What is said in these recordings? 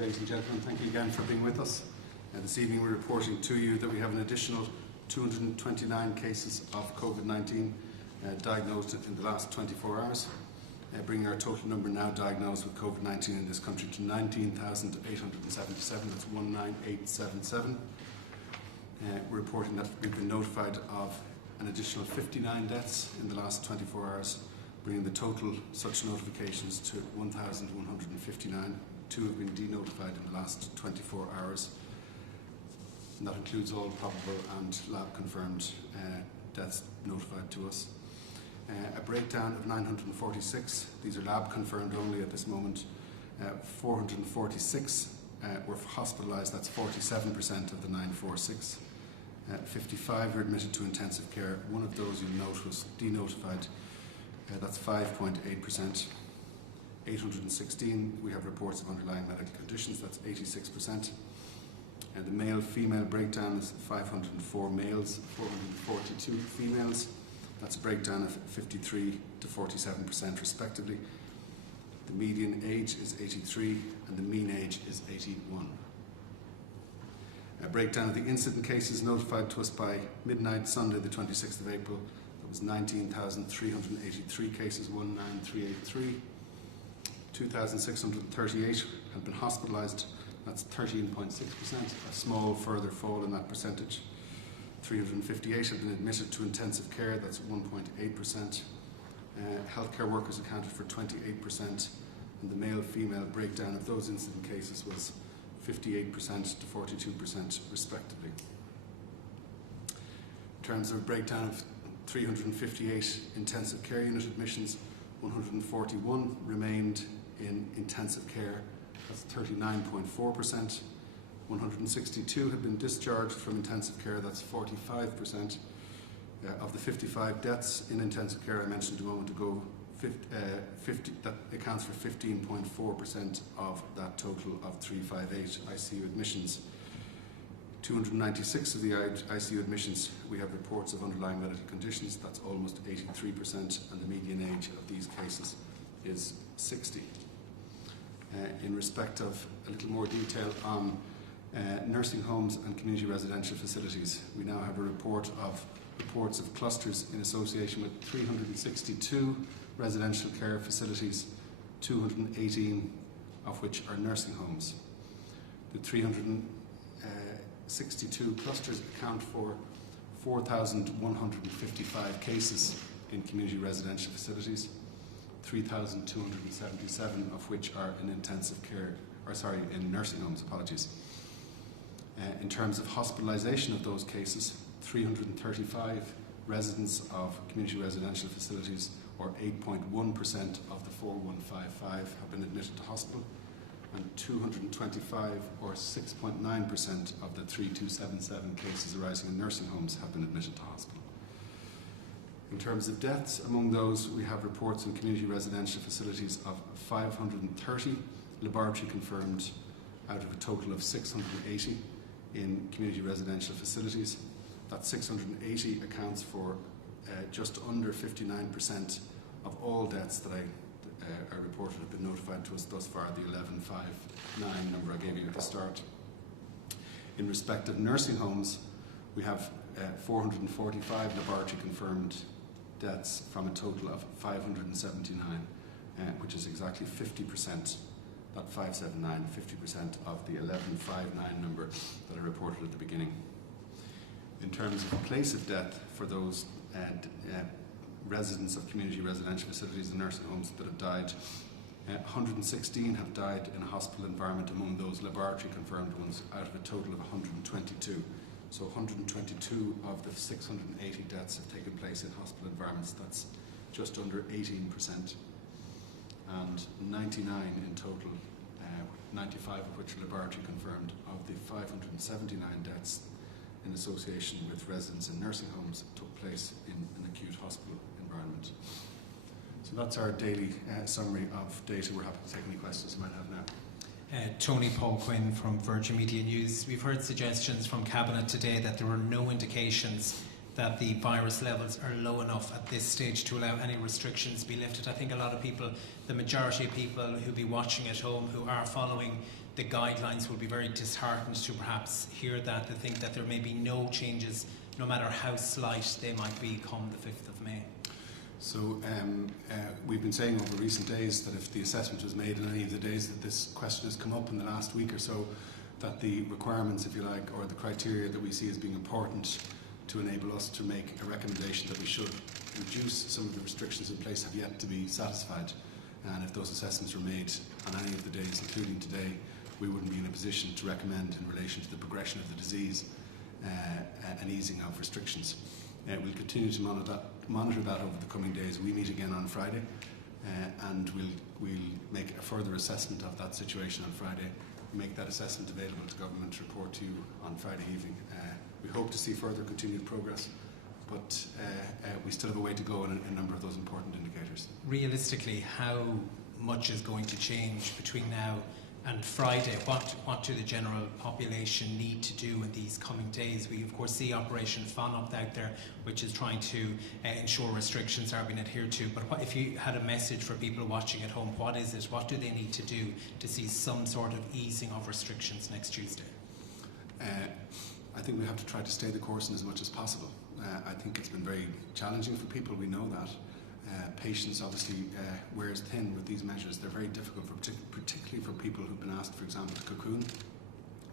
ladies and gentlemen. Thank you again for being with us. This evening we're reporting to you that we have an additional 229 cases of COVID-19 diagnosed in the last 24 hours, bringing our total number now diagnosed with COVID-19 in this country to 19,877. That's 19877. We're reporting that we've been notified of an additional 59 deaths in the last 24 hours, bringing the total such notifications to 1,159. 2 have been denotified in the last 24 hours. And that includes all probable and lab confirmed deaths notified to us. A breakdown of 946, these are lab confirmed only at this moment. 446 were hospitalised, that's 47% of the 946. 55 were admitted to intensive care. One of those you'll note was denotified, that's 5.8%. 816 we have reports of underlying medical conditions, that's 86%. And the male-female breakdown is 504 males, 442 females. That's a breakdown of 53 to 47% respectively. The median age is 83 and the mean age is 81. A breakdown of the incident cases notified to us by midnight Sunday the 26th of April. That was 19,383 cases, 19383. 2,638 have been hospitalised, that's 13.6%, a small further fall in that percentage. 358 have been admitted to intensive care, that's 1.8%. Healthcare workers accounted for 28%, and the male-female breakdown of those incident cases was 58% to 42% respectively. In terms of a breakdown of 358 intensive care unit admissions, 141 remained in intensive care, that's 39.4%. 162 had been discharged from intensive care, that's 45%. Of the 55 deaths in intensive care I mentioned a moment ago, that accounts for 15.4% of that total of 358 ICU admissions. 296 of the ICU admissions, we have reports of underlying medical conditions, that's almost 83%, and the median age of these cases is 60. In respect of a little more detail on nursing homes and community residential facilities, we now have a reports of clusters in association with 362 residential care facilities, 218 of which are nursing homes. The 362 clusters account for 4,155 cases in community residential facilities, 3,277 of which are in intensive care, in nursing homes, apologies. In terms of hospitalisation of those cases, 335 residents of community residential facilities, or 8.1% of the 4155, have been admitted to hospital, and 225 or 6.9% of the 3277 cases arising in nursing homes have been admitted to hospital. In terms of deaths, among those we have reports in community residential facilities of 530 laboratory confirmed out of a total of 680 in community residential facilities. That 680 accounts for just under 59% of all deaths that I reported have been notified to us thus far, the 1159 number I gave you at the start. In respect of nursing homes, we have 445 laboratory confirmed deaths from a total of 579, which is exactly 50%, that 579, 50% of the 1159 number that I reported at the beginning. In terms of place of death for those residents of community residential facilities and nursing homes that have died, 116 have died in a hospital environment among those laboratory confirmed ones out of a total of 122. So 122 of the 680 deaths have taken place in hospital environments, that's just under 18%. And 99 in total, 95 of which are laboratory confirmed, of the 579 deaths in association with residents in nursing homes took place in an acute hospital environment. So that's our daily summary of data. We're happy to take any questions you might have now. Tony Paul Quinn from Virgin Media News. We've heard suggestions from Cabinet today that there are no indications that the virus levels are low enough at this stage to allow any restrictions be lifted. I think a lot of people, the majority of people who'll be watching at home who are following the guidelines will be very disheartened to perhaps hear that, to think that there may be no changes, no matter how slight they might be, come the 5th of May? So we've been saying over recent days that if the assessment was made in any of the days that this question has come up in the last week or so, that the requirements, if you like, or the criteria that we see as being important to enable us to make a recommendation that we should reduce some of the restrictions in place have yet to be satisfied. And if those assessments were made on any of the days, including today, we wouldn't be in a position to recommend in relation to the progression of the disease an easing of restrictions. We'll continue to monitor that over the coming days. We meet again on Friday, and we'll make a further assessment of that situation on Friday, make that assessment available to government, report to you on Friday evening. We hope to see further continued progress, but we still have a way to go in a number of those important indicators. Realistically, how much is going to change between now and Friday? What do the general population need to do in these coming days? We of course see Operation FONUP out there, which is trying to ensure restrictions are being adhered to. But if you had a message for people watching at home, what is it? What do they need to do to see some sort of easing of restrictions next Tuesday? I think we have to try to stay the course in as much as possible. I think it's been very challenging for people, we know that. Patience obviously wears thin with these measures. They're very difficult, particularly for people who've been asked, for example, to cocoon,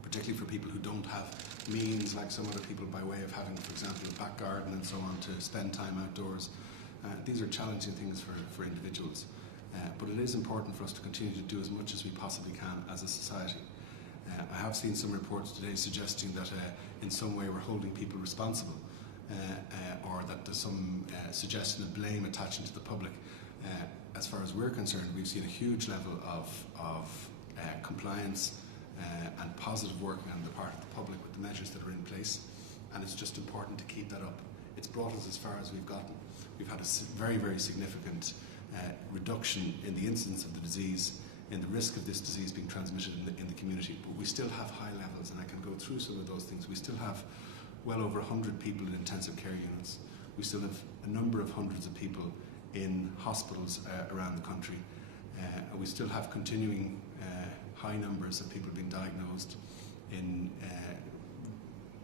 particularly for people who don't have means, like some other people, by way of having, for example, a back garden and so on, to spend time outdoors. These are challenging things for individuals. But it is important for us to continue to do as much as we possibly can as a society. I have seen some reports today suggesting that in some way we're holding people responsible, or that there's some suggestion of blame attaching to the public. As far as we're concerned, we've seen a huge level of compliance and positive work on the part of the public with the measures that are in place, and it's just important to keep that up. It's brought us as far as we've gotten. We've had a very, very significant reduction in the incidence of the disease, in the risk of this disease being transmitted in the community, but we still have high levels, and I can go through some of those things. We still have well over 100 people in intensive care units. We still have a number of hundreds of people in hospitals around the country. We still have continuing high numbers of people being diagnosed in,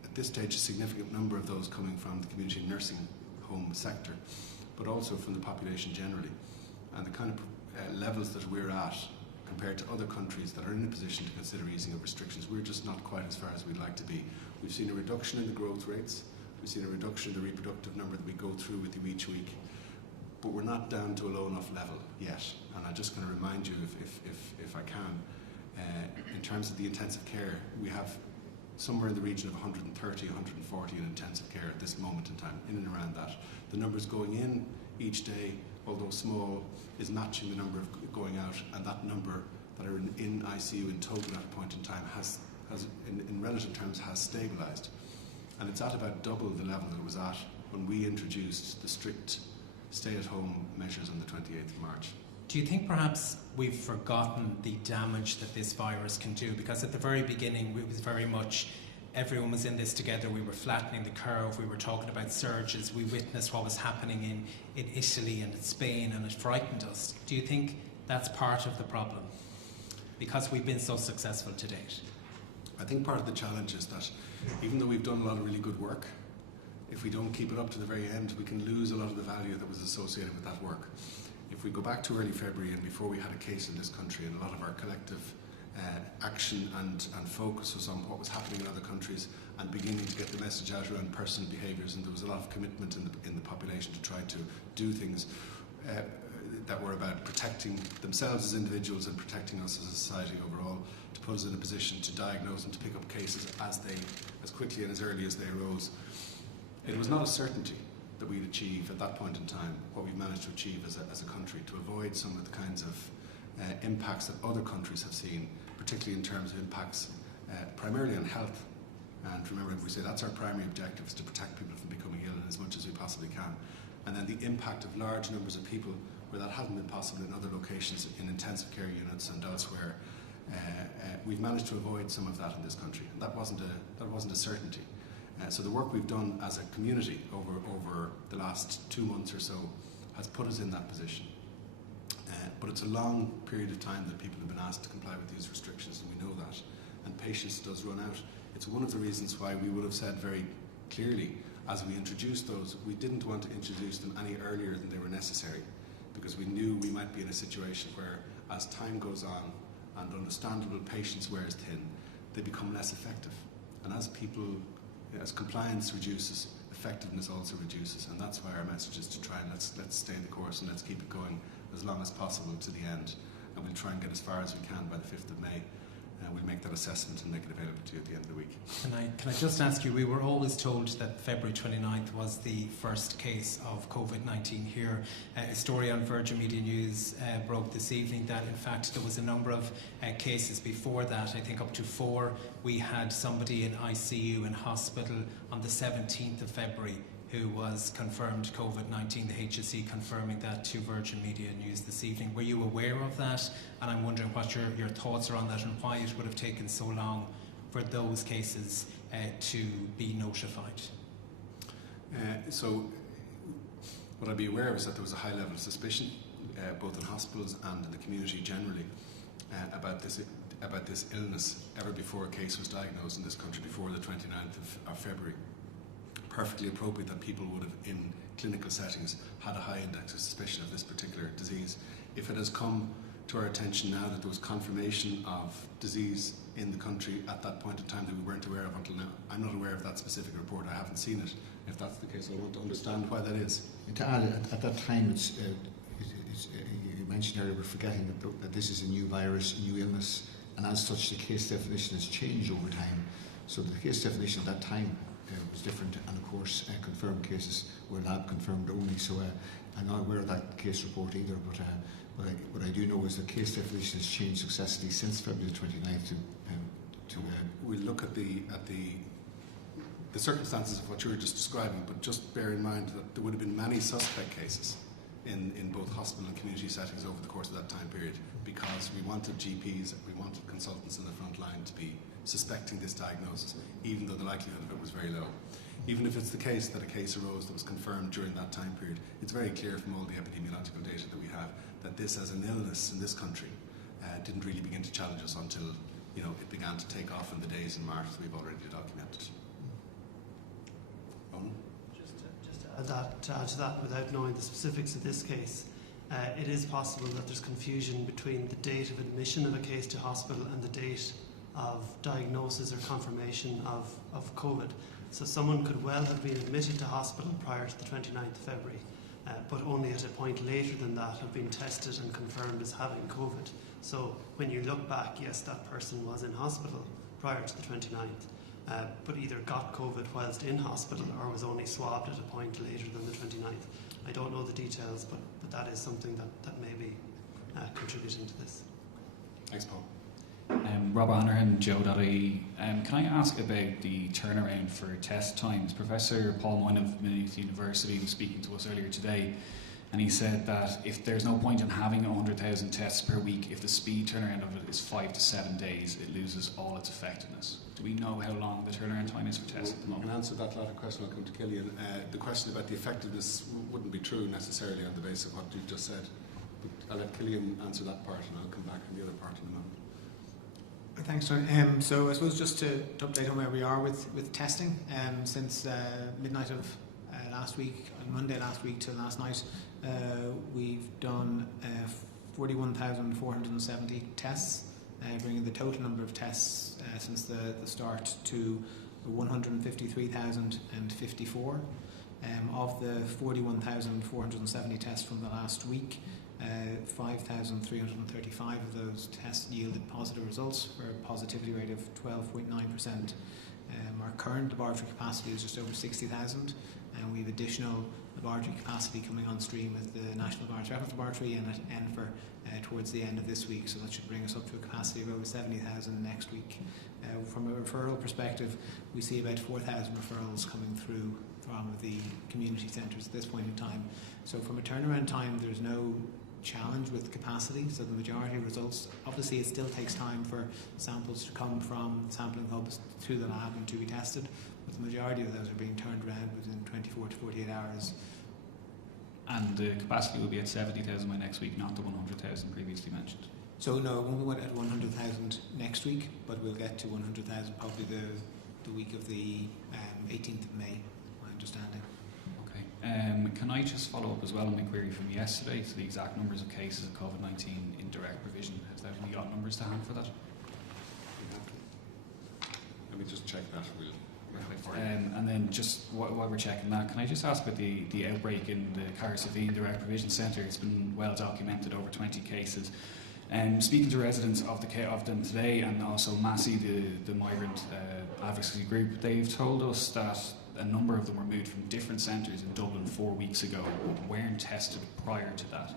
at this stage, a significant number of those coming from the community nursing home sector, but also from the population generally. And the kind of levels that we're at compared to other countries that are in a position to consider easing of restrictions, we're just not quite as far as we'd like to be. We've seen a reduction in the growth rates, we've seen a reduction in the reproductive number that we go through with you each week, but we're not down to a low enough level yet. And I'm just going to remind you, if I can, in terms of the intensive care, we have somewhere in the region of 130, 140 in intensive care at this moment in time, in and around that. The numbers going in each day, although small, is matching the number of going out, and that number that are in ICU in total at a point in time has in relative terms, has stabilised. And it's at about double the level that it was at when we introduced the strict stay-at-home measures on the 28th of March. Do you think perhaps we've forgotten the damage that this virus can do? Because at the very beginning, it was very much everyone was in this together. We were flattening the curve. We were talking about surges. We witnessed what was happening in Italy and in Spain, and it frightened us. Do you think that's part of the problem? Because we've been so successful to date. I think part of the challenge is that even though we've done a lot of really good work, if we don't keep it up to the very end, we can lose a lot of the value that was associated with that work. If we go back to early February and before we had a case in this country, and a lot of our collective action and focus was on what was happening in other countries and beginning to get the message out around personal behaviours, and there was a lot of commitment in the population to try to do things that were about protecting themselves as individuals and protecting us as a society overall, to put us in a position to diagnose and to pick up cases as quickly and as early as they arose. It was not a certainty that we'd achieve at that point in time what we've managed to achieve as a country, to avoid some of the kinds of impacts that other countries have seen, particularly in terms of impacts primarily on health. And remember, we say that's our primary objective, is to protect people from becoming ill as much as we possibly can. And then the impact of large numbers of people where that hasn't been possible in other locations, in intensive care units and elsewhere. We've managed to avoid some of that in this country. And that wasn't a certainty. So the work we've done as a community over the last 2 months or so has put us in that position. But it's a long period of time that people have been asked to comply with these restrictions, and we know that. And patience does run out. It's one of the reasons why we would have said very clearly, as we introduced those, we didn't want to introduce them any earlier than they were necessary, because we knew we might be in a situation where, as time goes on and understandable patience wears thin, they become less effective. And as compliance reduces, effectiveness also reduces, and that's why our message is to try and let's stay the course and let's keep it going as long as possible to the end, and we'll try and get as far as we can by the 5th of May. We'll make that assessment and make it available to you at the end of the week. Can I just ask you, we were always told that February 29th was the first case of COVID-19 here. A story on Virgin Media News broke this evening that in fact there was a number of cases before that, I think up to 4. We had somebody in ICU in hospital on the 17th of February who was confirmed COVID-19, the HSE confirming that to Virgin Media News this evening. Were you aware of that? And I'm wondering what your thoughts are on that and why it would have taken so long for those cases to be notified. So what I'd be aware of is that there was a high level of suspicion, both in hospitals and in the community generally, about this illness ever before a case was diagnosed in this country, before the 29th of February. Perfectly appropriate that people would have, in clinical settings, had a high index of suspicion of this particular disease. If it has come to our attention now that there was confirmation of disease in the country at that point in time that we weren't aware of until now, I'm not aware of that specific report. I haven't seen it. If that's the case, I want to understand why that is. To add, at that time, you mentioned earlier, we're forgetting that this is a new virus, a new illness, and as such, the case definition has changed over time. So the case definition at that time was different, and of course confirmed cases were lab confirmed only, so I'm not aware of that case report either, but what I do know is the case definition has changed successfully since February 29th We'll look at the circumstances of what you were just describing, but just bear in mind that there would have been many suspect cases in both hospital and community settings over the course of that time period, because we wanted GPs, we wanted consultants in the front line to be suspecting this diagnosis, even though the likelihood of it was very low. Even if it's the case that a case arose that was confirmed during that time period, it's very clear from all the epidemiological data that we have that this as an illness in this country didn't really begin to challenge us until it began to take off in the days in March that we've already documented. Owen? Just to add to that, without knowing the specifics of this case, it is possible that there's confusion between the date of admission of a case to hospital and the date of diagnosis or confirmation of COVID. So someone could well have been admitted to hospital prior to the 29th of February, but only at a point later than that have been tested and confirmed as having COVID. So when you look back, yes, that person was in hospital prior to the 29th, but either got COVID whilst in hospital or was only swabbed at a point later than the 29th. I don't know the details, but that is something that may be contributing to this. Thanks, Paul. Robert Hanrahan, Joe.ie. Can I ask about the turnaround for test times? Professor Paul Moyne of Maynooth University was speaking to us earlier today, and he said that if there's no point in having 100,000 tests per week, if the speed turnaround of it is 5 to 7 days, it loses all its effectiveness. Do we know how long the turnaround time is for tests at the moment? I can answer that latter question. I'll come to Killian. The question about the effectiveness wouldn't be true necessarily on the basis of what you've just said. But I'll let Killian answer that part, and I'll come back on the other part in a moment. Thanks, John. So I suppose just to update on where we are with testing, since midnight of last week, on Monday last week till last night, we've done 41,470 tests, bringing the total number of tests since the start to 153,054. Of the 41,470 tests from the last week, 5,335 of those tests yielded positive results for a positivity rate of 12.9%. Our current laboratory capacity is just over 60,000, and we have additional laboratory capacity coming on stream at the National Virus Reference Laboratory and at ENFR towards the end of this week, so that should bring us up to a capacity of over 70,000 next week. From a referral perspective, we see about 4,000 referrals coming through from the community centres at this point in time. So from a turnaround time, there's no challenge with capacity, so the majority of results, obviously it still takes time for samples to come from sampling hubs to the lab and to be tested, but the majority of those are being turned around within 24 to 48 hours. And the capacity will be at 70,000 by next week, not the 100,000 previously mentioned. So no, it won't go at 100,000 next week, but we'll get to 100,000 probably the week of the 18th of May, my understanding. Okay. Can I just follow up as well on my query from yesterday? So the exact numbers of cases of COVID-19 in direct provision. Have we got numbers to hand for that? Let me just check that. And then just while we're checking that, can I just ask about the outbreak in the Carrick Direct Provision Centre? It's been well documented, over 20 cases. Speaking to residents of them today, and also Massey, the migrant advocacy group, they've told us that a number of them were moved from different centres in Dublin 4 weeks ago, but weren't tested prior to that.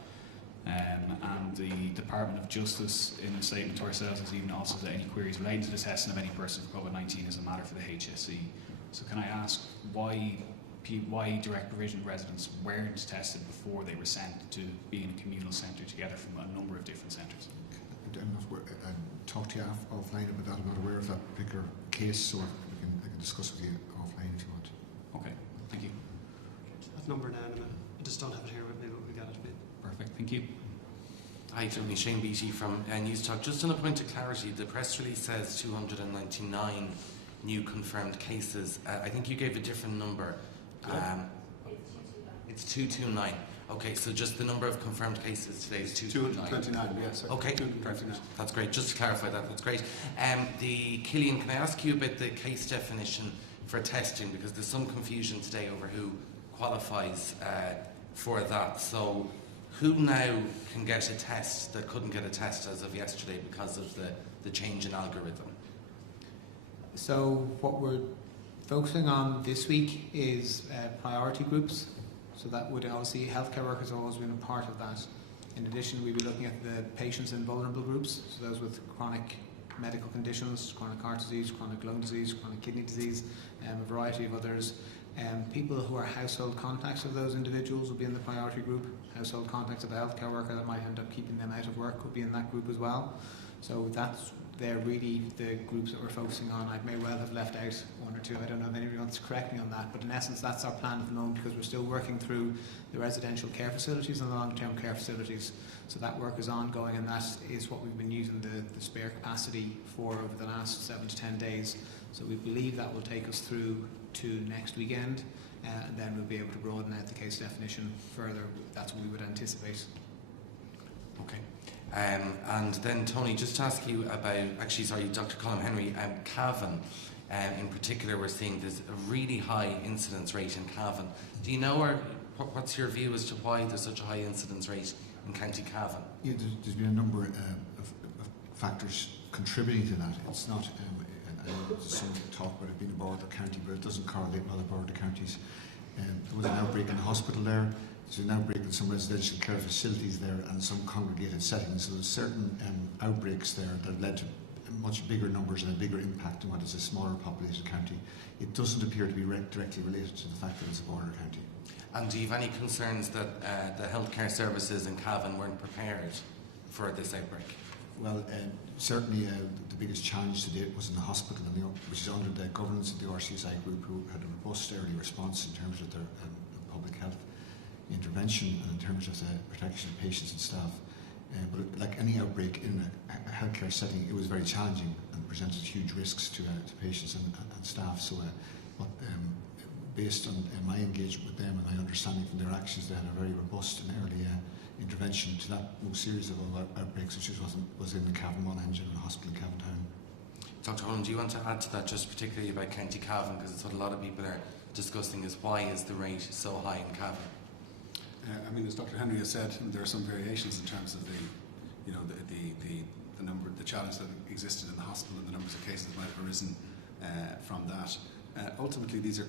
And the Department of Justice, in a statement to ourselves, has even also said any queries relating to the testing of any person for COVID-19 is a matter for the HSE. So can I ask why direct provision residents weren't tested before they were sent to be in a communal centre together from a number of different centres? I'll talk to you offline about that. I'm not aware of that particular case, so I can discuss with you offline if you want. Okay, thank you. That number now in a minute. I just don't have it here with me, but we'll get it a bit. Perfect, thank you. Hi, Tony. Shane Beattie from News Talk. Just on a point of clarity, the press release says 299 new confirmed cases. I think you gave a different number. It's 229. Okay, so just the number of confirmed cases today is 229, yes. Okay, 229. That's great. Just to clarify that, that's great. Killian, can I ask you about the case definition for testing? Because there's some confusion today over who qualifies for that. So who now can get a test that couldn't get a test as of yesterday because of the change in algorithm? So what we're focusing on this week is priority groups. So that would obviously, healthcare workers have always been a part of that. In addition, we'll be looking at the patients in vulnerable groups, so those with chronic medical conditions, chronic heart disease, chronic lung disease, chronic kidney disease, a variety of others. People who are household contacts of those individuals will be in the priority group. Household contacts of a healthcare worker that might end up keeping them out of work could be in that group as well. So they're really the groups that we're focusing on. I may well have left out one or two. I don't know if anybody wants to correct me on that, but in essence that's our plan at the moment, because we're still working through the residential care facilities and the long-term care facilities. So that work is ongoing, and that is what we've been using the spare capacity for over the last 7 to 10 days. So we believe that will take us through to next weekend, and then we'll be able to broaden out the case definition further. That's what we would anticipate. Okay. And then, Tony, just to ask you about, Dr. Colm Henry, Cavan in particular, we're seeing there's a really high incidence rate in Cavan. Do you know, or what's your view as to why there's such a high incidence rate in County Cavan? Yeah, there's been a number of factors contributing to that. It's not, I know there's some talk about it being a border county, but it doesn't correlate with other border counties. There was an outbreak in the hospital there. There's an outbreak in some residential care facilities there and some congregated settings. So there's certain outbreaks there that led to much bigger numbers and a bigger impact on what is a smaller populated county. It doesn't appear to be directly related to the fact that it's a border county. And do you have any concerns that the healthcare services in Cavan weren't prepared for this outbreak? Well, certainly the biggest challenge to date was in the hospital, which is under the governance of the RCSI group, who had a robust early response in terms of their public health intervention and in terms of the protection of patients and staff. But like any outbreak in a healthcare setting, it was very challenging and presented huge risks to patients and staff. So based on my engagement with them and my understanding from their actions, they had a very robust and early intervention to that most series of outbreaks, which was in the Cavan 1 engine and the hospital in Cavan Town. Dr. Holm, do you want to add to that, just particularly about County Cavan, because it's what a lot of people are discussing, is why is the rate so high in Cavan? As Dr. Henry has said, there are some variations in terms of the number, the challenge that existed in the hospital and the numbers of cases that might have arisen from that. Ultimately, these are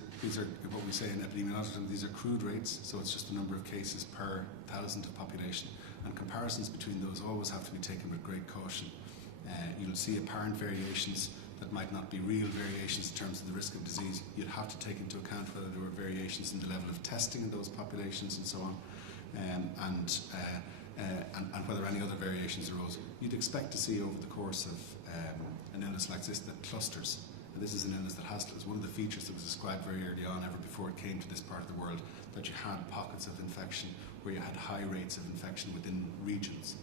what we say in epidemiology. These are crude rates, so it's just the number of cases per 1,000 of population, and comparisons between those always have to be taken with great caution. You'll see apparent variations that might not be real variations in terms of the risk of disease. You'd have to take into account whether there were variations in the level of testing in those populations and so on, and whether any other variations arose. You'd expect to see over the course of an illness like this that clusters, And this is an illness that is one of the features that was described very early on, ever before it came to this part of the world, that you had pockets of infection where you had high rates of infection within regions.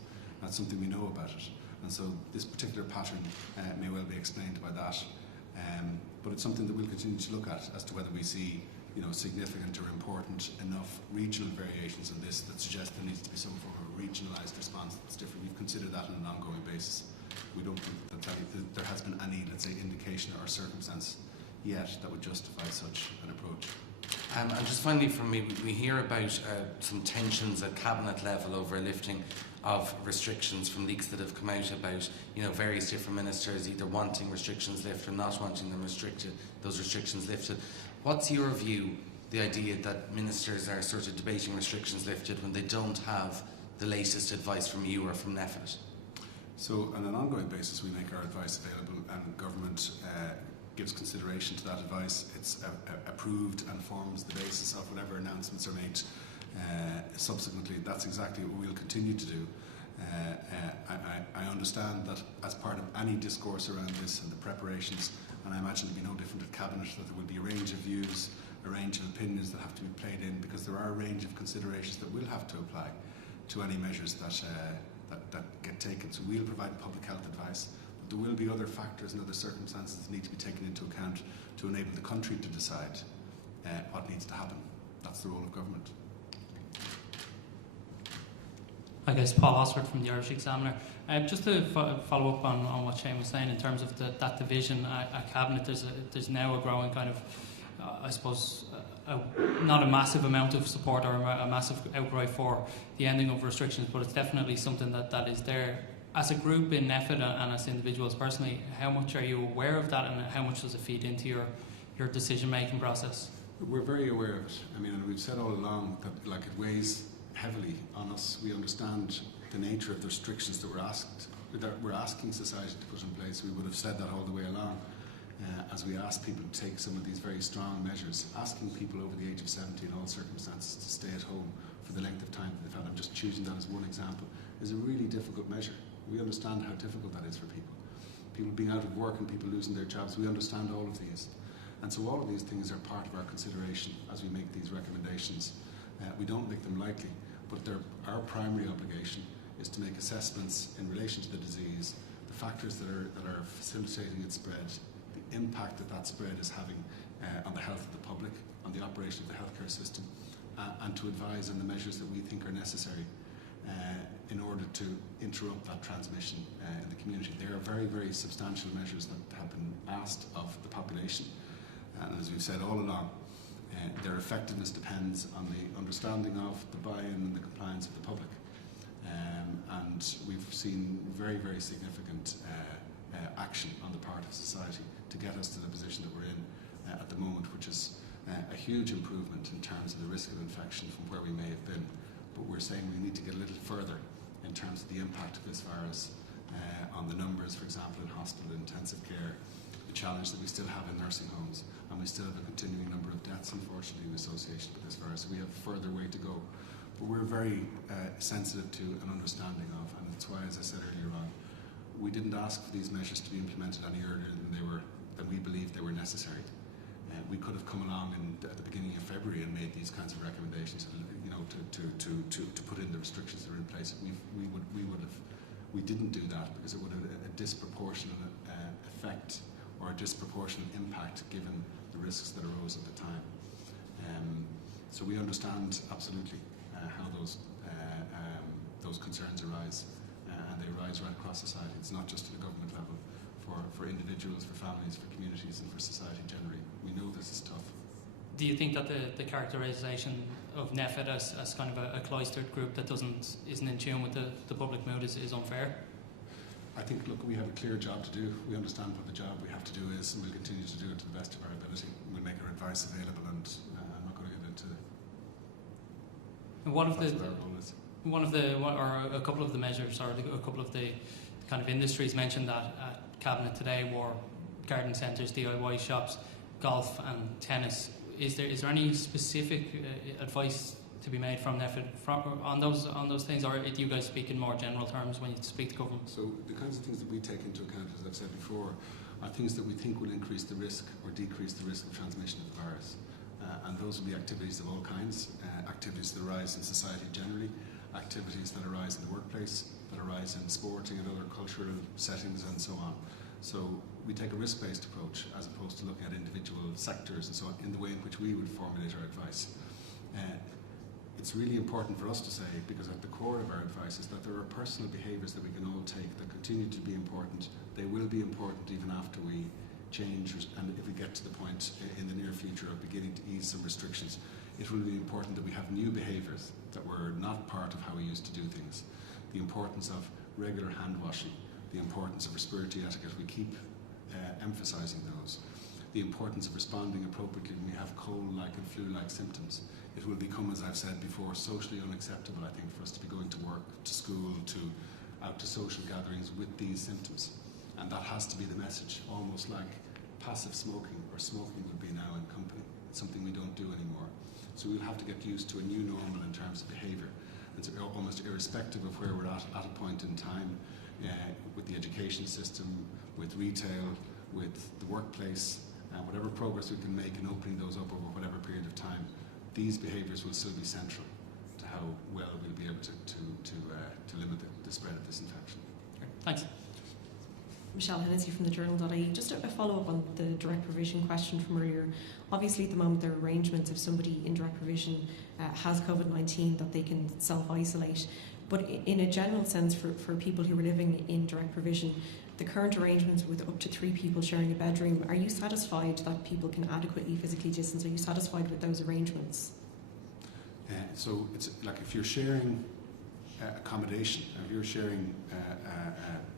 That's something we know about it. And so this particular pattern may well be explained by that. But it's something that we'll continue to look at as to whether we see significant or important enough regional variations in this that suggest there needs to be some form of a regionalised response that's different. We've considered that on an ongoing basis. We don't think that there has been any, let's say, indication or circumstance yet that would justify such an approach. And just finally from me, we hear about some tensions at cabinet level over lifting of restrictions from leaks that have come out about various different ministers either wanting restrictions lifted or not wanting them those restrictions lifted. What's your view, the idea that ministers are sort of debating restrictions lifted when they don't have the latest advice from you or from NPHET? So on an ongoing basis we make our advice available, and government gives consideration to that advice. It's approved and forms the basis of whatever announcements are made subsequently. That's exactly what we'll continue to do. I understand that as part of any discourse around this and the preparations, and I imagine it'll be no different at Cabinet, that there will be a range of views, a range of opinions that have to be played in, because there are a range of considerations that will have to apply to any measures that get taken. So we'll provide public health advice, but there will be other factors and other circumstances that need to be taken into account to enable the country to decide what needs to happen. That's the role of government. Hi guys, Paul Osford from the Irish Examiner. Just to follow up on what Shane was saying in terms of that division at Cabinet, there's now a growing kind of, I suppose, not a massive amount of support or a massive outcry for the ending of restrictions, but it's definitely something that is there. As a group in NPHET and as individuals personally, how much are you aware of that, and how much does it feed into your decision-making process? We're very aware of it. I mean, and we've said all along that it weighs heavily on us. We understand the nature of the restrictions that we're asking society to put in place. We would have said that all the way along as we ask people to take some of these very strong measures. Asking people over the age of 70 in all circumstances to stay at home for the length of time that they've had, I'm just choosing that as one example, is a really difficult measure. We understand how difficult that is for people. People being out of work and people losing their jobs, we understand all of these. And so all of these things are part of our consideration as we make these recommendations. We don't make them lightly, but our primary obligation is to make assessments in relation to the disease, the factors that are facilitating its spread, the impact that spread is having on the health of the public, on the operation of the healthcare system, and to advise on the measures that we think are necessary in order to interrupt that transmission in the community. They are very, very substantial measures that have been asked of the population, and as we've said all along, their effectiveness depends on the understanding of the buy-in and the compliance of the public. And we've seen very, very significant action on the part of society to get us to the position that we're in at the moment, which is a huge improvement in terms of the risk of infection from where we may have been. But we're saying we need to get a little further in terms of the impact of this virus on the numbers, for example, in hospital intensive care, the challenge that we still have in nursing homes, and we still have a continuing number of deaths, unfortunately, in association with this virus. So we have a further way to go. But we're very sensitive to an understanding of, and that's why, as I said earlier on, we didn't ask for these measures to be implemented any earlier than we believed they were necessary. We could have come along at the beginning of February and made these kinds of recommendations, to put in the restrictions that are in place. We didn't do that because it would have a disproportionate effect or a disproportionate impact given the risks that arose at the time. So we understand absolutely how those concerns arise, and they arise right across society. It's not just at the government level. For individuals, for families, for communities, and for society generally. We know this is tough. Do you think that the characterisation of NPHET as kind of a cloistered group that isn't in tune with the public mood is unfair? I think, look, we have a clear job to do. We understand what the job we have to do is, and we'll continue to do it to the best of our ability. We'll make our advice available, and I'm not going to get into what our role is. A couple of the measures, or a couple of the kind of industries mentioned that at Cabinet today were garden centres, DIY shops, golf and tennis. Is there any specific advice to be made from NPHET on those things, or do you guys speak in more general terms when you speak to government? So the kinds of things that we take into account, as I've said before, are things that we think will increase the risk or decrease the risk of transmission of the virus. And those will be activities of all kinds, activities that arise in society generally, activities that arise in the workplace, that arise in sporting and other cultural settings and so on. So we take a risk-based approach as opposed to looking at individual sectors and so on in the way in which we would formulate our advice. It's really important for us to say, because at the core of our advice is that there are personal behaviours that we can all take that continue to be important. They will be important even after we change, and if we get to the point in the near future of beginning to ease some restrictions, it will be important that we have new behaviours that were not part of how we used to do things. The importance of regular hand washing, the importance of respiratory etiquette, we keep emphasising those. The importance of responding appropriately when we have cold-like and flu-like symptoms. It will become, as I've said before, socially unacceptable, I think, for us to be going to work, to school, out to social gatherings with these symptoms. And that has to be the message, almost like passive smoking or smoking would be now in company. It's something we don't do anymore. So we'll have to get used to a new normal in terms of behaviour. It's almost irrespective of where we're at a point in time, with the education system, with retail, with the workplace, whatever progress we can make in opening those up over whatever period of time, these behaviours will still be central to how well we'll be able to limit the spread of this infection. Thanks. Michelle Hennessy from the Journal.ie. Just a follow-up on the direct provision question from earlier. Obviously, at the moment, there are arrangements if somebody in direct provision has COVID-19 that they can self-isolate. But in a general sense, for people who are living in direct provision, the current arrangements with up to 3 people sharing a bedroom, are you satisfied that people can adequately physically distance? Are you satisfied with those arrangements? So it's like if you're sharing accommodation, if you're sharing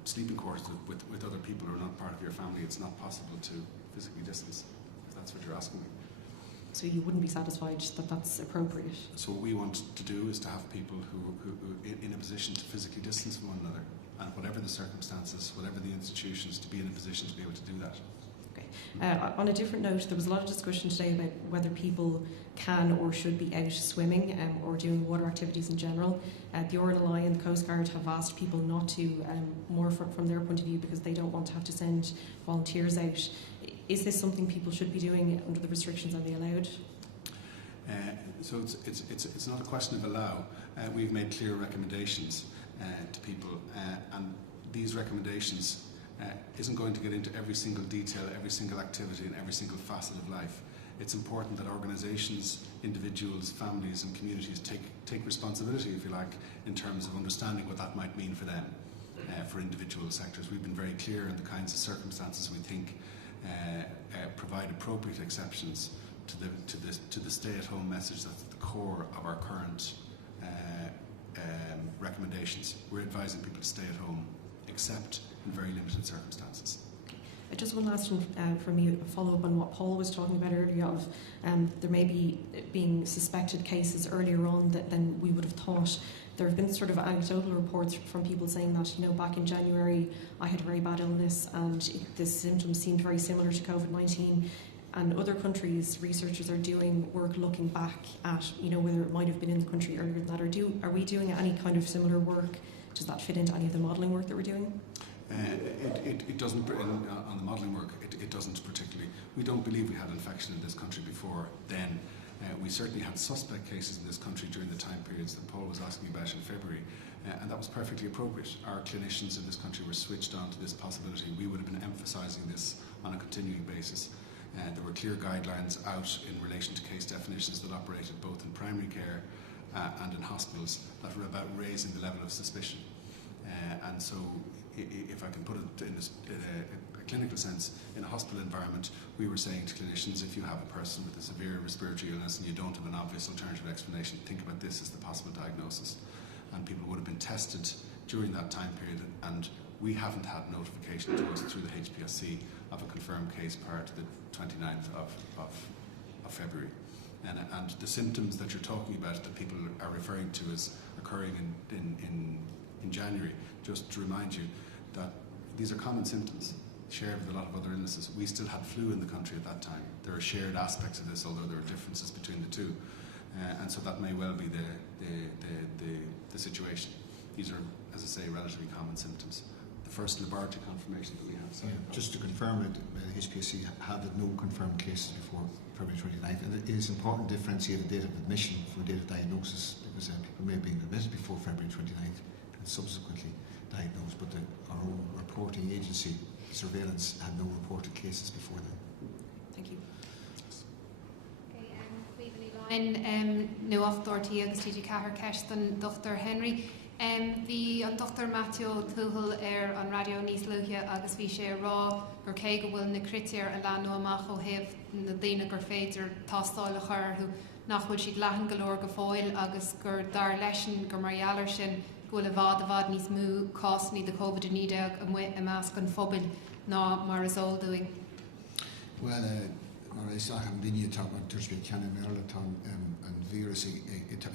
sleeping quarters with other people who are not part of your family, it's not possible to physically distance, if that's what you're asking me. So you wouldn't be satisfied that that's appropriate? So what we want to do is to have people who in a position to physically distance from one another, and whatever the circumstances, whatever the institutions, to be in a position to be able to do that. Okay. On a different note, there was a lot of discussion today about whether people can or should be out swimming or doing water activities in general. The RNLI and the Coast Guard have asked people not to, more from their point of view, because they don't want to have to send volunteers out. Is this something people should be doing under the restrictions? Are they allowed? So it's not a question of allow. We've made clear recommendations to people, and these recommendations isn't going to get into every single detail, every single activity and every single facet of life. It's important that organisations, individuals, families and communities take responsibility, if you like, in terms of understanding what that might mean for them, for individual sectors. We've been very clear in the kinds of circumstances we think provide appropriate exceptions to the stay-at-home message that's at the core of our current recommendations. We're advising people to stay at home, except in very limited circumstances. Just one last one from you, a follow-up on what Paul was talking about earlier of there may be being suspected cases earlier on than we would have thought. There have been sort of anecdotal reports from people saying that, back in January I had a very bad illness and the symptoms seemed very similar to COVID-19. And other countries, researchers are doing work looking back at, whether it might have been in the country earlier than that. Are we doing any kind of similar work? Does that fit into any of the modelling work that we're doing? It doesn't, on the modelling work, it doesn't particularly. We don't believe we had infection in this country before then. We certainly had suspect cases in this country during the time periods that Paul was asking about in February, and that was perfectly appropriate. Our clinicians in this country were switched on to this possibility. We would have been emphasising this on a continuing basis. There were clear guidelines out in relation to case definitions that operated both in primary care and in hospitals that were about raising the level of suspicion. And so, if I can put it in a clinical sense, in a hospital environment, we were saying to clinicians, if you have a person with a severe respiratory illness and you don't have an obvious alternative explanation, think about this as the possible diagnosis. And people would have been tested during that time period, and we haven't had notification to us through the HPSC of a confirmed case prior to the 29th of February. And the symptoms that you're talking about that people are referring to as occurring in January, just to remind you that these are common symptoms shared with a lot of other illnesses. We still had flu in the country at that time. There are shared aspects of this, although there are differences between the two. And so that may well be the situation. These are, as I say, relatively common symptoms. first laboratory confirmation that we have. Sorry. Just to confirm it, HPSC had no confirmed cases before February 29th, and it is important to differentiate the date of admission from the date of diagnosis, because people may have been admitted before February 29th and subsequently diagnosed, but our own reporting agency, surveillance, had no reported cases before then. Thank you. Nu ochtdortí agus tíidir cahar ceistan Dr. Henry. Bhí an Dr. Matthew Tuchel an radio níos luithe agus bhí sé rá gur cé go bhfuil na criteir a leanú amach ó heh na daine gur féidir tástáil a chuirthú nach bhfuil siad leathan go leor go fáil agus gur dar leisin gur margheallar sin go le bhd a bhd níos mú cásní de COVID-19 a mu a measc an phobail ná mar is óldúing. Well, mar is am dinne tá tuirsbe ceanna mélatá an vírus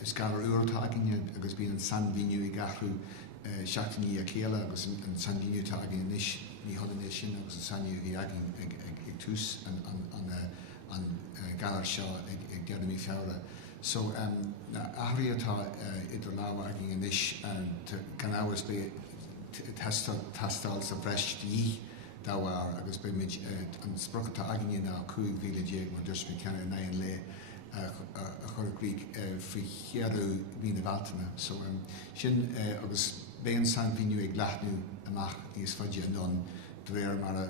is gar úirtáginine agus bí an san víniu I garú seachtaí a chéile agus an san víniu tágin níis ní hodané sin agus an sanniu I agin ag tús an galar seo ag dearmí feara. So ahriatá idir láha agin níis gan áhas be tastal sa breist dí dáhar agus be mid an sprochatá agin ná 2,000 mar dús me ceanna na an le a chorgríg fri cheadú bí na bhatainna. So sin agus béan san víniu ag leathnú amach níos faide an dréir mar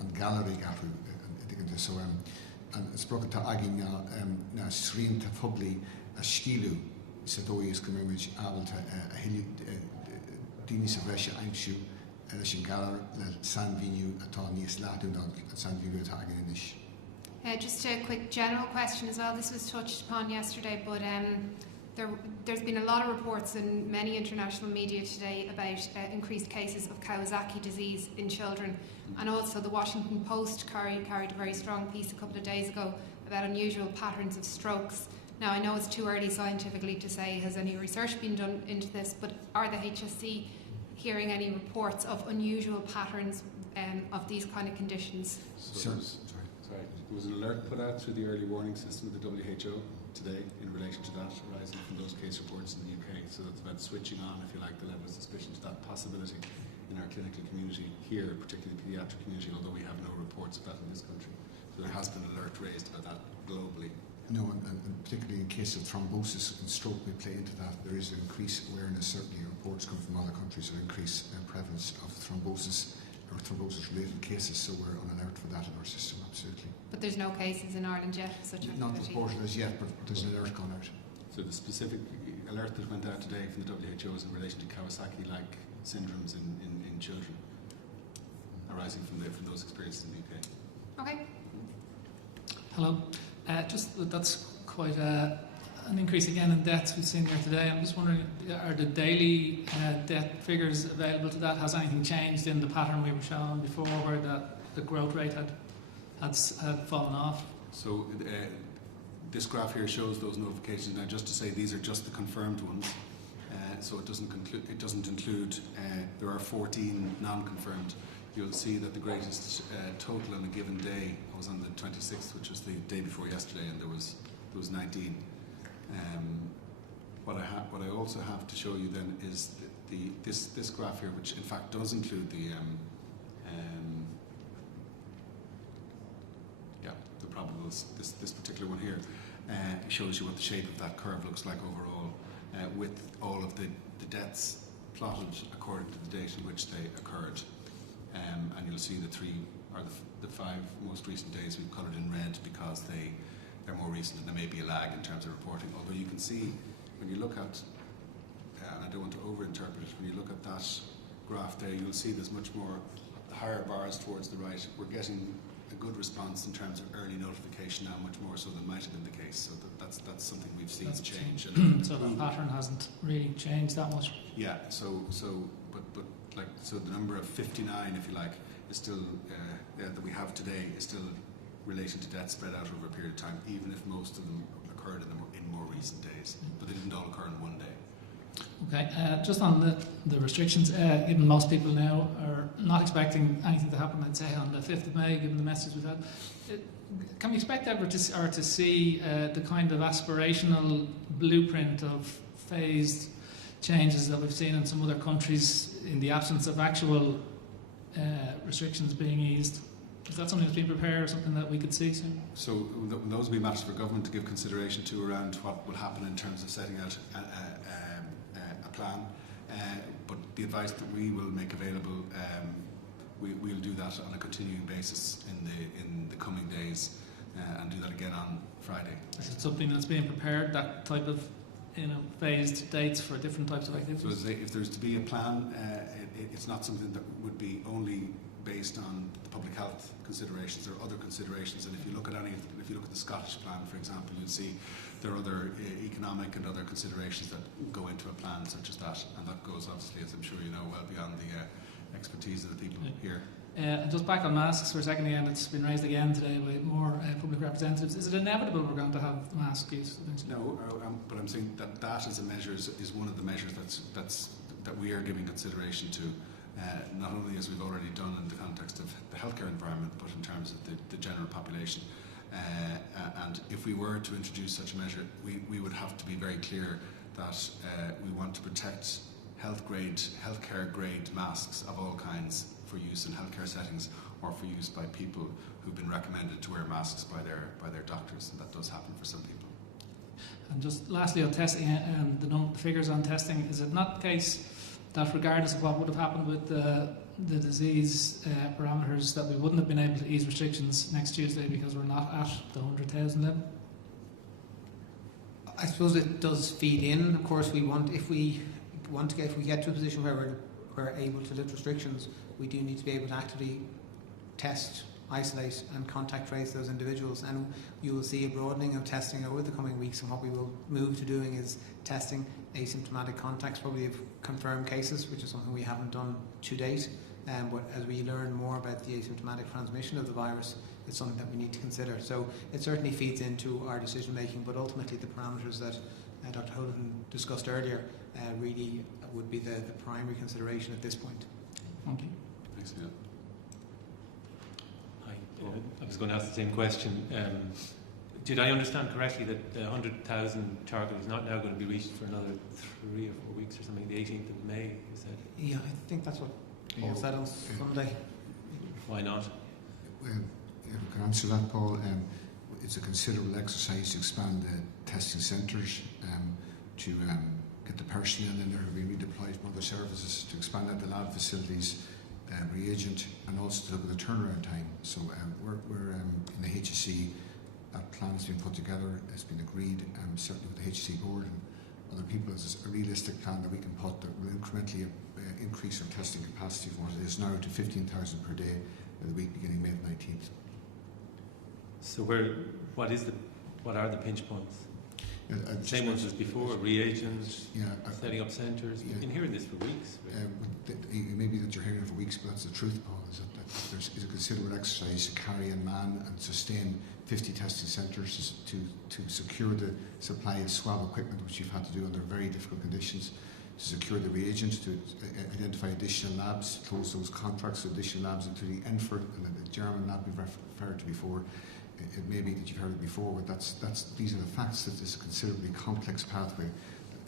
an gallery garú. So an sprochatá agin na srínta phobli a stílú sa dóis go méid ábalta a hiú daoine sa bhreise aimsú sin galar le san víniu atá níos leathnú ná san víniu atá agin inis. Just a quick general question as well. This was touched upon yesterday, but there's been a lot of reports in many international media today about increased cases of Kawasaki disease in children. And also the Washington Post carried a very strong piece a couple of days ago about unusual patterns of strokes. Now, I know it's too early scientifically to say has any research been done into this, but are the HSC hearing any reports of unusual patterns of these kind of conditions? Sorry. There was an alert put out through the early warning system of the WHO today in relation to that arising from those case reports in the UK. So that's about switching on, if you like, the level of suspicion to that possibility in our clinical community here, particularly the paediatric community, although we have no reports of that in this country. So there has been an alert raised about that globally. No, and particularly in case of thrombosis and stroke may play into that. There is an increased awareness, certainly reports come from other countries, of increased prevalence of thrombosis or thrombosis-related cases, so we're on alert for that in our system, absolutely. But there's no cases in Ireland yet, such not reported as yet, but there's an alert gone out. So the specific alert that went out today from the WHO is in relation to Kawasaki-like syndromes in children arising from those experiences in the UK. Okay. Hello. That's quite an increase again in deaths we've seen here today. I'm just wondering, are the daily death figures available to that? Has anything changed in the pattern we were showing before, where the growth rate had fallen off? So this graph here shows those notifications. Now, just to say, these are just the confirmed ones. So it doesn't include. There are 14 non-confirmed. You'll see that the greatest total on a given day was on the 26th, which was the day before yesterday, and there was 19. What I also have to show you then is this graph here, which in fact does include the probables. This particular one here shows you what the shape of that curve looks like overall, with all of the deaths plotted according to the date in which they occurred. And you'll see the 5 most recent days we've coloured in red because they're more recent and there may be a lag in terms of reporting. Although you can see when you look at, I don't want to over-interpret it, when you look at that graph there, you'll see there's much more higher bars towards the right. We're getting a good response in terms of early notification now, much more so than might have been the case. So that's something we've seen change. So the pattern hasn't really changed that much. Yeah. So the number of 59, if you like, is still that we have today is still related to deaths spread out over a period of time, even if most of them occurred in more recent days, but they didn't all occur in one day. Okay, just on the restrictions, given most people now are not expecting anything to happen, I'd say on the 5th of May, given the message we've had, can we expect ever to see the kind of aspirational blueprint of phased changes that we've seen in some other countries in the absence of actual restrictions being eased? Is that something that's been prepared or something that we could see soon? So those will be matters for government to give consideration to around what will happen in terms of setting out a plan. But the advice that we will make available, we'll do that on a continuing basis in the coming days, and do that again on Friday. Is it something that's being prepared, that type of phased dates for different types of activities? So if there's to be a plan, it's not something that would be only based on the public health considerations. There are other considerations, and if you look at the Scottish plan, for example, you'll see there are other economic and other considerations that go into a plan such as that, and that goes obviously, as I'm sure you know, well beyond the expertise of the people here. Just back on masks for a second again, it's been raised again today by more public representatives. Is it inevitable we're going to have mask use eventually? No, but I'm saying that as a measure is one of the measures that we are giving consideration to, not only as we've already done in the context of the healthcare environment, but in terms of the general population. And if we were to introduce such a measure, we would have to be very clear that we want to protect healthcare grade masks of all kinds for use in healthcare settings or for use by people who've been recommended to wear masks by their doctors, and that does happen for some people. And just lastly on testing and the figures on testing, is it not the case that regardless of what would have happened with the disease parameters, that we wouldn't have been able to ease restrictions next Tuesday because we're not at the 100,000 level? I suppose it does feed in. Of course, if we get to a position where we're able to lift restrictions, we do need to be able to actively test, isolate and contact trace those individuals, and you will see a broadening of testing over the coming weeks, and what we will move to doing is testing asymptomatic contacts, probably of confirmed cases, which is something we haven't done to date, but as we learn more about the asymptomatic transmission of the virus, it's something that we need to consider. So it certainly feeds into our decision making, but ultimately the parameters that Dr. Houlihan discussed earlier really would be the primary consideration at this point. Thank you. Thanks, Neil. Hi. I was going to ask the same question. Did I understand correctly that the 100,000 target is not now going to be reached for another 3 or 4 weeks or something, the 18th of May, you said? Yeah, I think that's what Paul said on Sunday. Why not? Well, if I can answer that, Paul, it's a considerable exercise to expand the testing centres, to get the personnel in there who will be redeployed from other services, to expand out the lab facilities, reagent, and also to look at the turnaround time. So we're in the HSE. That plan has been put together, it's been agreed, certainly with the HSE board and other people. It's a realistic plan that we can put that will incrementally increase our testing capacity from what it is now to 15,000 per day in the week beginning May 19th. So what are the pinch points? Same ones as before, reagents, setting up centres. We've been hearing this for weeks. Maybe that you're hearing it for weeks, but that's the truth, Paul, is that there's a considerable exercise to carry and man and sustain 50 testing centres to secure the supply of swab equipment, which you've had to do under very difficult conditions, to secure the reagents, to identify additional labs, close those contracts with additional labs, including Enford and the German lab we've referred to before. It may be that you've heard it before, but these are the facts, that it's a considerably complex pathway,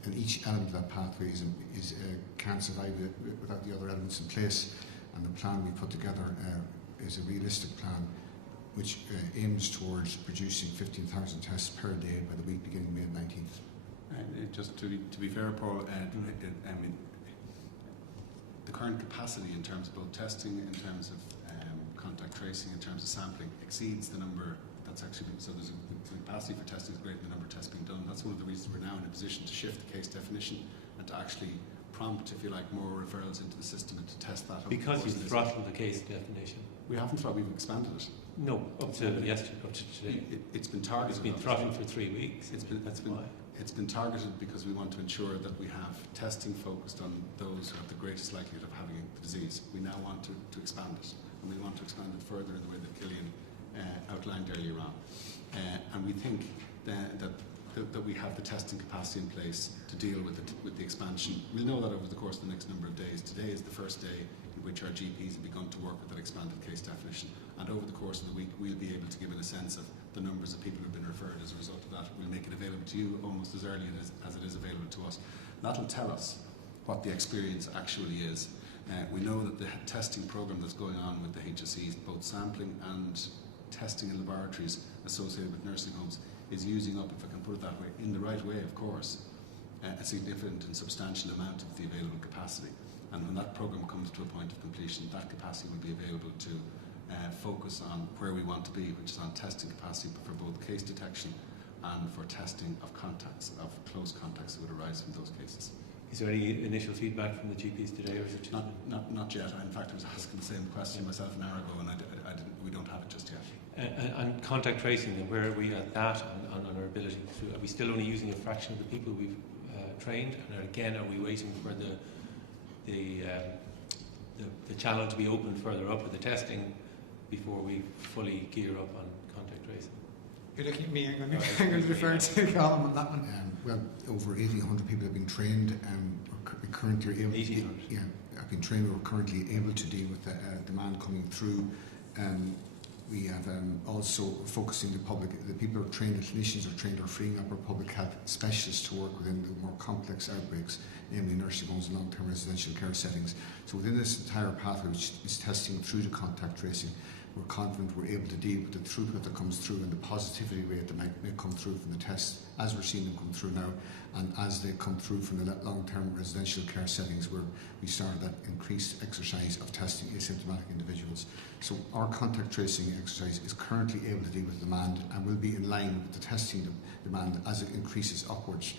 and each element of that pathway can't survive without the other elements in place. And the plan we put together is a realistic plan which aims towards producing 15,000 tests per day by the week beginning May 19th. Just to be fair, Paul, I mean, the current capacity in terms of both testing, in terms of contact tracing, in terms of sampling, exceeds the number that's actually been, so there's the capacity for testing is greater than the number of tests being done. That's one of the reasons we're now in a position to shift the case definition and to actually prompt, if you like, more referrals into the system and to test that. Because you've throttled the case definition. We haven't throttled, we've expanded it. No, up to yesterday, up to today. It's been targeted. It's been throttled for 3 weeks. It's been targeted because we want to ensure that we have testing focused on those who have the greatest likelihood of having the disease. We now want to expand it, and we want to expand it further in the way that Killian outlined earlier on. And we think that we have the testing capacity in place to deal with the expansion. We'll know that over the course of the next number of days. Today is the first day in which our GPs have begun to work with that expanded case definition, and over the course of the week we'll be able to give it a sense of the numbers of people who have been referred as a result of that. We'll make it available to you almost as early as it is available to us. That'll tell us what the experience actually is. We know that the testing program that's going on with the HSEs, both sampling and testing in laboratories associated with nursing homes, is using up, if I can put it that way, in the right way, of course, a significant and substantial amount of the available capacity. And when that program comes to a point of completion, that capacity will be available to focus on where we want to be, which is on testing capacity for both case detection and for testing of contacts, of close contacts that would arise from those cases. Is there any initial feedback from the GPs today, or is it too not yet? In fact, I was asking the same question myself an hour ago, and we don't have it just yet. And contact tracing, then where are we at that on our ability to? Are we still only using a fraction of the people we've trained? And again, are we waiting for the channel to be opened further up with the testing before we fully gear up on contact tracing? You're looking at me. I'm going to refer to Colin on that one. Well, over 1,800 people have been trained. We're currently able. 1,800. Have been trained. We're currently able to deal with the demand coming through. We have also focusing the public. The people who are trained, the clinicians are trained, are freeing up our public health specialists to work within the more complex outbreaks, namely nursing homes and long-term residential care settings. So within this entire pathway, which is testing through to contact tracing, we're confident we're able to deal with the throughput that comes through and the positivity rate that may come through from the tests, as we're seeing them come through now, and as they come through from the long-term residential care settings where we started that increased exercise of testing asymptomatic individuals. So our contact tracing exercise is currently able to deal with demand and will be in line with the testing demand as it increases upwards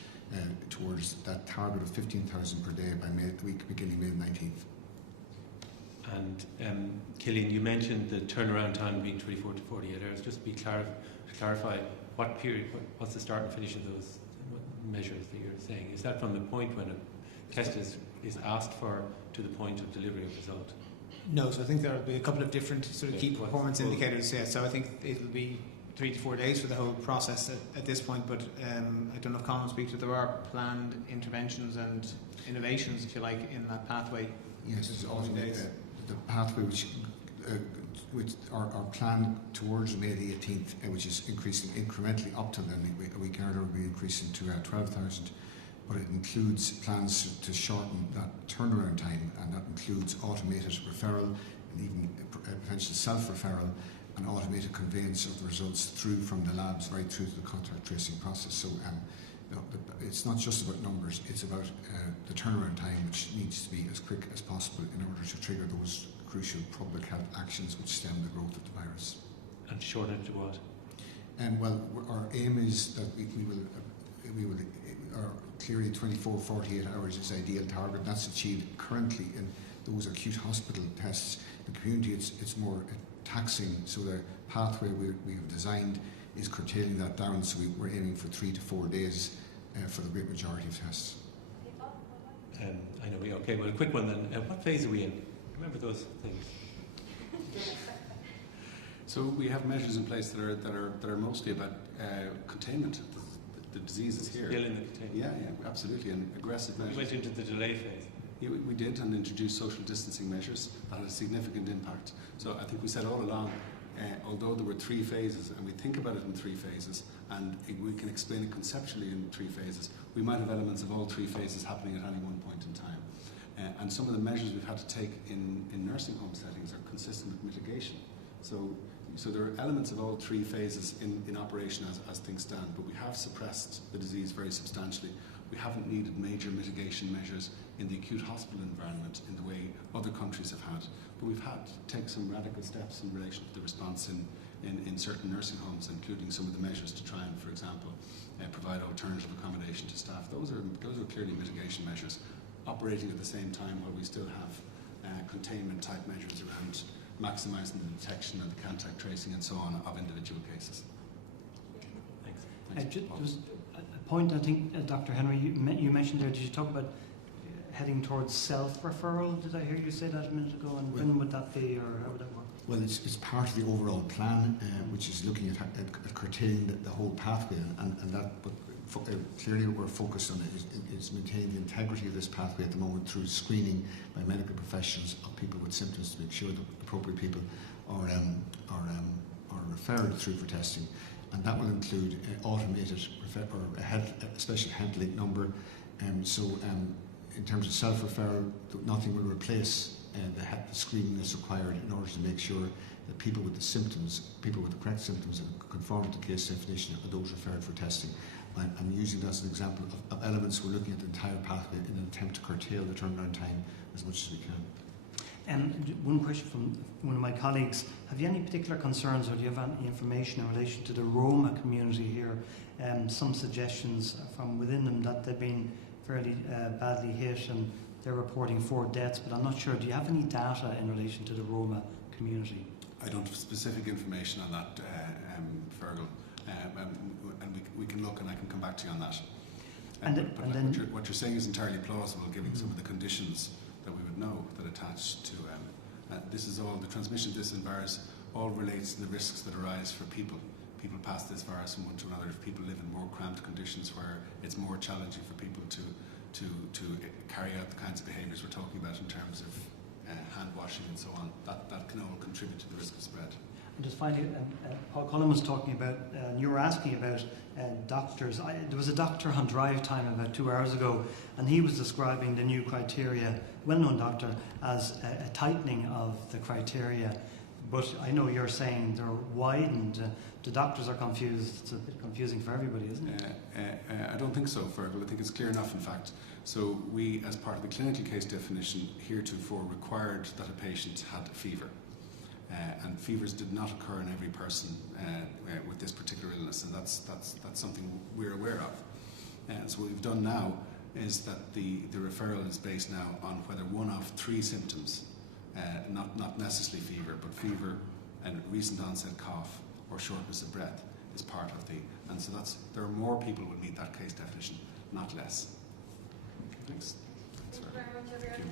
towards that target of 15,000 per day by the week beginning May 19th. And Killian, you mentioned the turnaround time being 24 to 48 hours. Just to clarify, what period, what's the start and finish of those measures that you're saying? Is that from the point when a test is asked for to the point of delivery of result? No, so I think there will be a couple of different sort of key performance indicators. Yeah, so I think it will be 3 to 4 days for the whole process at this point. But I don't know if Colin will speak to. There are planned interventions and innovations, if you like, in that pathway. Yes, it's also the pathway which are planned towards May the 18th, which is increasing incrementally up to then a week earlier, will be increasing to 12,000. But it includes plans to shorten that turnaround time, and that includes automated referral and even potential self-referral and automated conveyance of the results through from the labs right through to the contact tracing process. So it's not just about numbers, it's about the turnaround time, which needs to be as quick as possible in order to trigger those crucial public health actions which stem the growth of the virus. And shorten it to what? Well, our aim is that we will clearly 24, 48 hours is ideal target. That's achieved currently in those acute hospital tests. In the community, it's more taxing, so the pathway we have designed is curtailing that down, so we're aiming for 3 to 4 days for the great majority of tests. I know. Okay, well, a quick one then. What phase are we in? Remember those things? So we have measures in place that are mostly about containment. The disease is here. Still in the containment? Yeah, absolutely, and aggressive measures. We went into the delay phase. Yeah, we did, and introduced social distancing measures that had a significant impact. So I think we said all along, although there were 3 phases, and we think about it in 3 phases, and we can explain it conceptually in 3 phases, we might have elements of all 3 phases happening at any one point in time. And some of the measures we've had to take in nursing home settings are consistent with mitigation. So there are elements of all 3 phases in operation as things stand, but we have suppressed the disease very substantially. We haven't needed major mitigation measures in the acute hospital environment in the way other countries have had. But we've had to take some radical steps in relation to the response in certain nursing homes, including some of the measures to try and, for example, provide alternative accommodation to staff. Those are clearly mitigation measures, operating at the same time while we still have containment type measures around maximising the detection and the contact tracing and so on of individual cases. Thanks. Just a point, I think, Dr. Henry, you mentioned there, did you talk about heading towards self-referral? Did I hear you say that a minute ago? And when would that be, or how would that work? Well, it's part of the overall plan, which is looking at curtailing the whole pathway, and that. But clearly, what we're focused on is maintaining the integrity of this pathway at the moment through screening by medical professionals of people with symptoms to make sure that appropriate people are referred through for testing, and that will include automated or a special head link number, In terms of self-referral, nothing will replace the screening that's required in order to make sure that people with the symptoms, people with the correct symptoms that conform to the case definition, are those referred for testing. I'm using that as an example of elements. We're looking at the entire pathway in an attempt to curtail the turnaround time as much as we can. One question from one of my colleagues. Have you any particular concerns, or do you have any information in relation to the Roma community here? Some suggestions from within them that they've been fairly badly hit, and they're reporting 4 deaths, but I'm not sure. Do you have any data in relation to the Roma community? I don't have specific information on that, Fergal. And we can look, and I can come back to you on that. What you're saying is entirely plausible, given some of the conditions that we would know that attach to this is all the transmission of this virus all relates to the risks that arise for people. People pass this virus from one to another. If people live in more cramped conditions where it's more challenging for people to carry out the kinds of behaviours we're talking about in terms of hand washing and so on, that can all contribute to the risk of spread. And just finally, Paul Cullen was talking about, you were asking about doctors. There was a doctor on drive time about 2 hours ago, and he was describing the new criteria, well-known doctor, as a tightening of the criteria. But I know you're saying they're widened. The doctors are confused. It's a bit confusing for everybody, isn't it? I don't think so, Fergal. I think it's clear enough, in fact. So we, as part of the clinical case definition, heretofore required that a patient had a fever. And fevers did not occur in every person with this particular illness, and that's something we're aware of. So what we've done now is that the referral is based now on whether one of 3 symptoms, not necessarily fever, but fever and recent onset cough or shortness of breath is part of and so there are more people who would meet that case definition, not less. Thanks. Thank you very much, everyone.